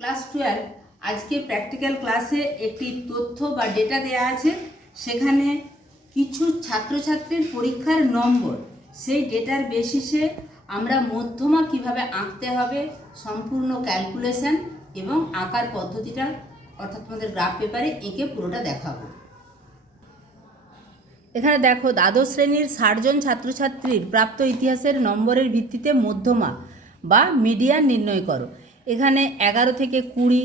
Class 12 আজকে practical ক্লাসে একটি তথ্য বা ডেটা দেয়া আছে। সেখানে কিছু ছাত্রছাত্রীর পরীক্ষার নম্বর, সেই ডেটার বেসিসে আমরা মধ্যমা কিভাবে আঁকতে হবে সম্পূর্ণ ক্যালকুলেশন এবং আঁকার পদ্ধতিটা অর্থাৎ তোমাদের গ্রাফ পেপারে এঁকে পুরোটা দেখাবো। এখানে দেখো, দ্বাদশ শ্রেণীর 60 জন ছাত্রছাত্রীর প্রাপ্ত ইতিহাসের নম্বরের ভিত্তিতে মধ্যমা বা মিডিয়ান নির্ণয় করো। এখানে 11 থেকে 20,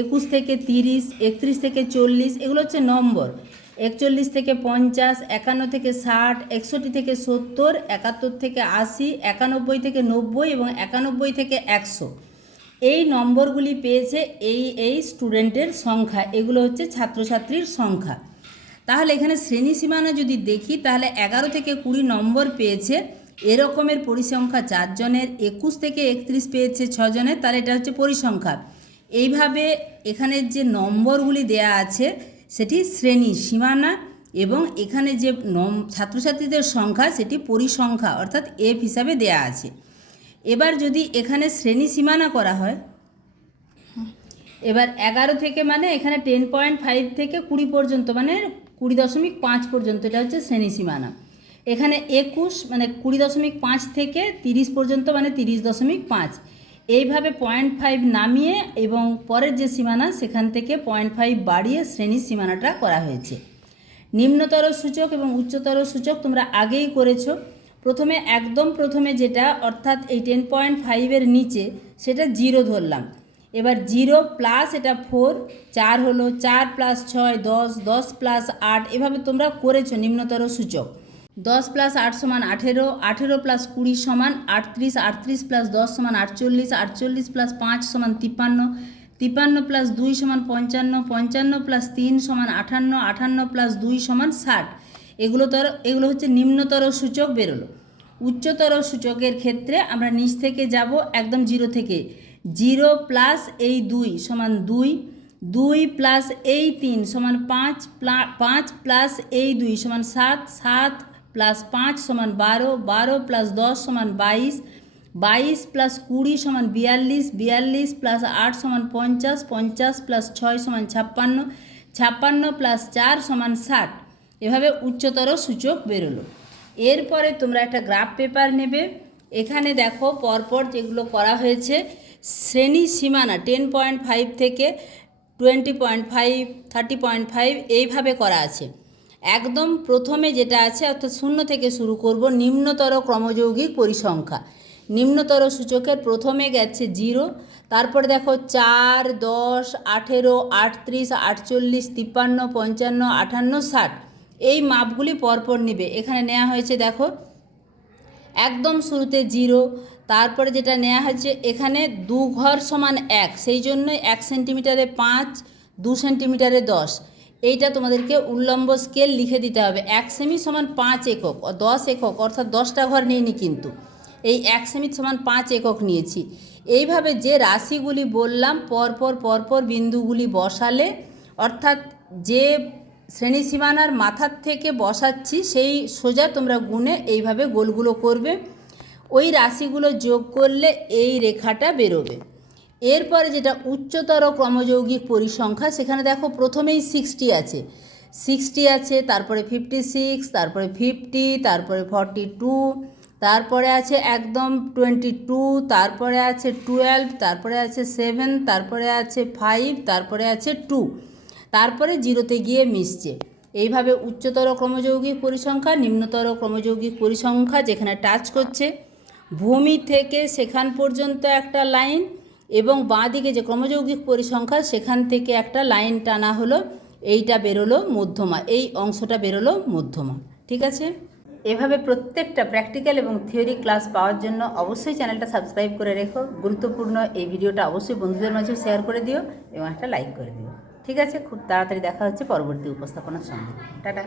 21 থেকে 30, 31 থেকে 40 এগুলো হচ্ছে নম্বর। 41 থেকে 50, 51 থেকে 60, 61 থেকে 70, 71 থেকে 80, 91 থেকে 90 এবং 91 থেকে 100 এই নম্বরগুলি পেয়েছে এই স্টুডেন্টের সংখ্যা। এগুলো হচ্ছে ছাত্রছাত্রীর সংখ্যা। তাহলে এখানে শ্রেণী সীমানা যদি দেখি, তাহলে 11 থেকে 20 নম্বর পেয়েছে এরকমের পরিসংখ্যা 4 জনের, 21 থেকে 31 পেয়েছে 6 জনের, তাহলে এটা হচ্ছে পরিসংখ্যা। এইভাবে এখানে যে নম্বরগুলি দেয়া আছে সেটি শ্রেণী সীমানা এবং এখানে যে ছাত্রছাত্রীদের সংখ্যা সেটি পরিসংখ্যা অর্থাৎ এফ হিসাবে দেয়া আছে। এবার যদি এখানে শ্রেণী সীমানা করা হয়, এবার 11 থেকে মানে এখানে 10.5 থেকে 20 পর্যন্ত মানে 20.5 পর্যন্ত, এটা হচ্ছে শ্রেণী সীমানা। এখানে 21 মানে 20.5 থেকে 30 পর্যন্ত মানে 30.5। এইভাবে 0.5 নামিয়ে এবং পরের যে সীমানা সেখান থেকে 0.5 বাড়িয়ে শ্রেণী সীমানাটা করা হয়েছে। নিম্নতর সূচক এবং উচ্চতর সূচক তোমরা আগেই করেছো। একদম প্রথমে যেটা অর্থাৎ এই 10.5-এর নিচে সেটা 0 ধরলাম। এবার 0 প্লাস এটা 4, 4 হলো, 4 প্লাস 6 10, 10 প্লাস 8 এভাবে তোমরা করেছো নিম্নতর সূচক। 10 প্লাস 8 সমান 18, 18 প্লাস 20 সমান 38, 38 প্লাস 10 সমান 48, 48 প্লাস 5 সমান 53, 53 প্লাস 2 সমান 55, 55 প্লাস 3 সমান 58, 58 প্লাস 2 সমান 60। এগুলো হচ্ছে নিম্নতর সূচক বেরোলো। উচ্চতর সূচকের ক্ষেত্রে আমরা নিচ থেকে যাব একদম 0 থেকে। 0 প্লাস এই 2 সমান 2, 2 প্লাস এই 3 সমান 5, 5 প্লাস এই 2 সমান 7, 7 প্লাস 5 সমান 12, 12 প্লাস 10 সমান 22, 22 প্লাস 20 সমান 42, 42 প্লাস 8 সমান 50, 50 প্লাস 6 সমান 56, 56 প্লাস 4 সমান 60। এভাবে উচ্চতর সূচক বেরোলো। এরপরে তোমরা একটা গ্রাফ পেপার নেবে। এখানে দেখো পরপর যেগুলো করা হয়েছে শ্রেণী সীমানা 10.5 থেকে 20.5, 30.5 এইভাবে করা আছে। একদম প্রথমে যেটা আছে অর্থাৎ 0 থেকে শুরু করব, নিম্নতর ক্রমযৌগিক পরিসংখ্যা। নিম্নতর সূচকের প্রথমে গেছে 0, তারপরে দেখো 4, 10, 18, 38, 48, 53, 55, 58, 60 এই মাপগুলি পরপর নেবে। এখানে নেওয়া হয়েছে দেখো একদম শুরুতে 0, তারপরে যেটা নেওয়া হয়েছে এখানে 2 ঘর সমান 1, সেই জন্য 1 সেন্টিমিটারে 5, 2 সেন্টিমিটারে 10। এইটা তোমাদেরকে উল্লম্ব স্কেল লিখে দিতে হবে। 1 সেমি সমান 5 একক, 10 একক অর্থাৎ 10টা ঘর নিইনি, কিন্তু এই 1 সেমি সমান 5 একক নিয়েছি। এইভাবে যে রাশিগুলি বললাম পরপর বিন্দুগুলি বসালে অর্থাৎ যে শ্রেণী সীমানার মাথার থেকে বসাচ্ছি সেই সোজা তোমরা গুণে এইভাবে গোলগুলো করবে। ওই রাশিগুলো যোগ করলে এই রেখাটা বেরোবে। এরপরে যেটা উচ্চতর ক্রমযৌগিক পরিসংখ্যা, সেখানে দেখো প্রথমেই 60 আছে, 60 আছে, তারপরে 56, তারপরে 50, তারপরে 42, তারপরে আছে একদম 22, তারপরে আছে 12, তারপরে আছে 7, তারপরে আছে 5, তারপরে আছে 2, তারপরে 0-তে গিয়ে মিশছে। এইভাবে উচ্চতর ক্রমযৌগিক পরিসংখ্যা, নিম্নতর ক্রমযৌগিক পরিসংখ্যা যেখানে টাচ করছে, ভূমি থেকে সেখান পর্যন্ত একটা লাইন এবং বাঁ দিকে যে ক্রমযৌগিক পরিসংখ্যা সেখান থেকে একটা লাইন টানা হলো, এইটা বেরোলো মধ্যমা, এই অংশটা বেরোলো মধ্যমা। ঠিক আছে? এভাবে প্রত্যেকটা প্র্যাকটিক্যাল এবং থিওরি ক্লাস পাওয়ার জন্য অবশ্যই চ্যানেলটা সাবস্ক্রাইব করে রেখো। গুরুত্বপূর্ণ এই ভিডিওটা অবশ্যই বন্ধুদের মাঝেও শেয়ার করে দিও এবং একটা লাইক করে দিও। ঠিক আছে? খুব তাড়াতাড়ি দেখা হচ্ছে পরবর্তী উপস্থাপনার সঙ্গে। টাটা।